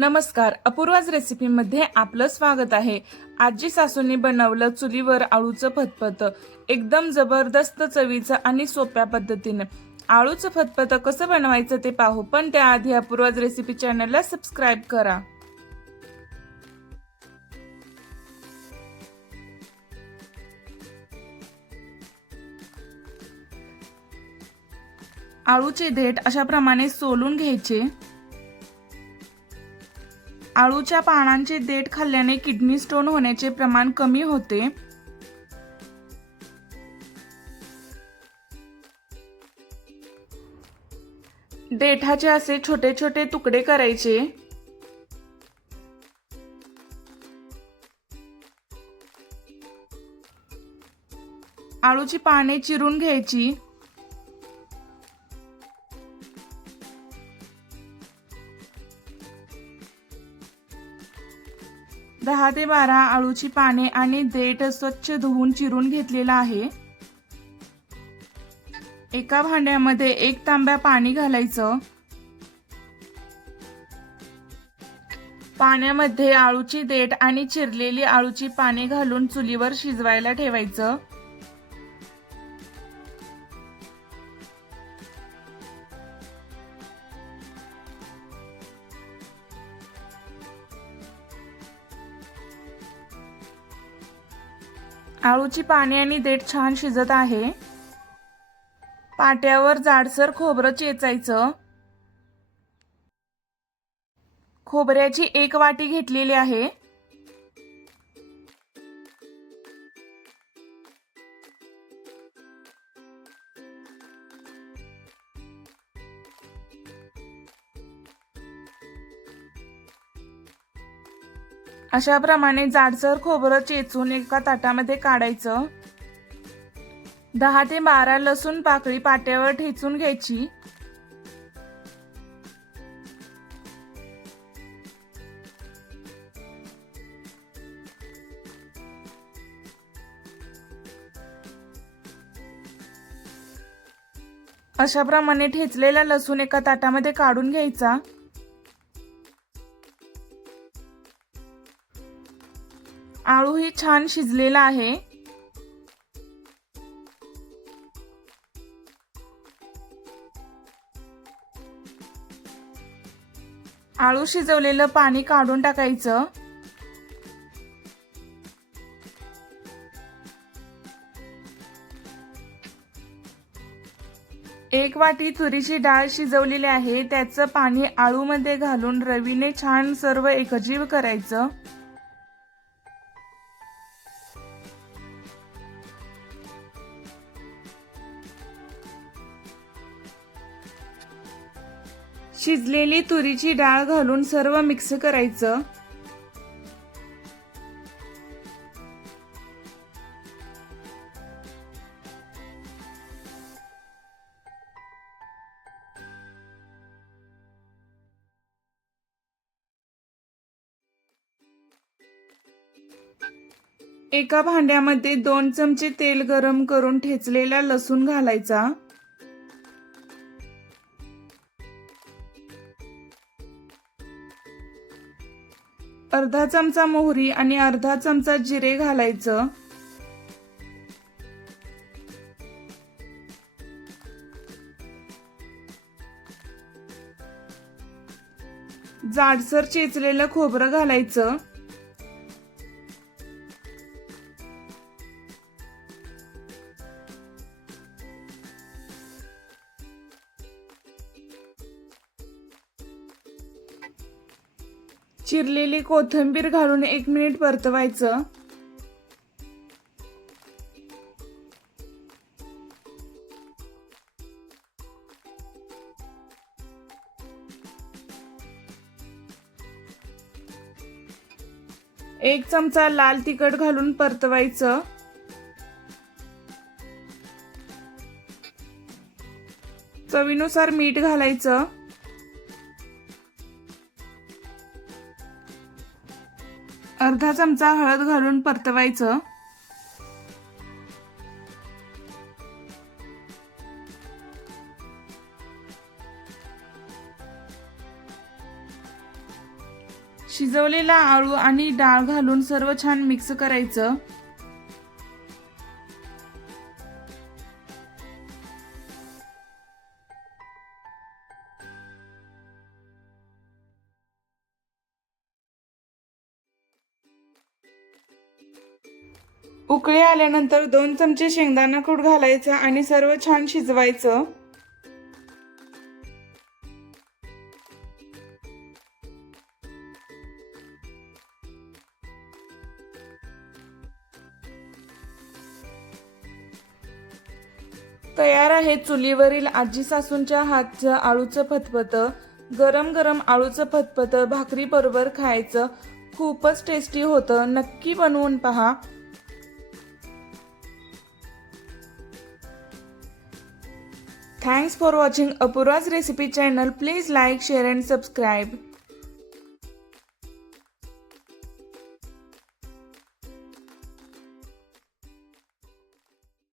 नमस्कार, अपूर्वाज रेसिपीमध्ये आपलं स्वागत आहे। आजी सासूंनी बनवलं चुलीवर आळूचं फतफत, एकदम जबरदस्त चवीचं आणि सोप्या पद्धतीने। आळूचं फतफत कसं बनवायचं ते पाहू, पण त्याआधी अपूर्वाज रेसिपी चॅनलला सबस्क्राइब करा। आळूचे देठ अशा प्रमाणे सोलून घ्यायचे। आळूच्या पानांचे देठ खाल्ल्याने किडनी स्टोन होण्याचे प्रमाण कमी होते। देठाचे असे छोटे छोटे तुकडे करायचे। आळूची पाने चिरून घ्यायची। दहा ते 12 आळूची पाने आणि देठ स्वच्छ धुवून चिरून घेतलेला आहे। एका भांड्यामध्ये 1 तांब्या पाणी घालायचं। पाण्यामध्ये आळूची देठ आणि चिरलेली आळूची पाने घालून चुलीवर शिजवायला ठेवायचं। आळूची पाने आणि देठ छान शिजत आहे। पाट्यावर जाडसर खोबरं चेचायचं। खोबऱ्याची 1 वाटी घेतलेली आहे। अशा प्रमाणे जाडसर खोबरं चेचून एका ताटामध्ये काढायचं। 10 ते 12 लसूण पाकळी पाट्यावर ठेचून घ्यायची। अशा प्रमाणे ठेचलेला लसूण एका ताटामध्ये काढून घ्यायचा। आळू ही छान शिजलेला आहे। आळू शिजवलेलं पाणी काढून टाकायचं। एक वाटी तुरीची डाळ शिजवलेली आहे, त्याचं पाणी आळूमध्ये घालून रवीने छान सर्व एकजीव करायचं। शिजलेली तुरीची डाळ घालून सर्व मिक्स करायचं। एका भांड्यामध्ये 2 चमचे तेल गरम करून ठेचलेला लसूण घालायचा। अर्धा चमचा मोहरी आणि अर्धा चमचा जिरे घालायचं। जाडसर चेचलेलं खोबरं घालायचं। चिरलेली कोथिंबीर घालून 1 मिनिट परतवायचं। एक चमचा लाल तिखट घालून परतवायचं। चवीनुसार मीठ घालायचं। अर्धा चमचा हळद घालून परतवायचं। शिजवलेला आळू आणि डाळ घालून सर्व छान मिक्स करायचं। उकळी आल्यानंतर 2 चमचे शेंगदाणा कूट घालायचा आणि सर्व छान शिजवायचं। तयार आहे चुलीवरील आजी सासूंच्या हातचं आळूचं फतफतं। गरम गरम आळूचं फतफतं भाकरी बरोबर खायचं खूपच टेस्टी होतं। नक्की बनवून पहा। Thanks for watching Apurva's recipe channel. Please like, share and subscribe.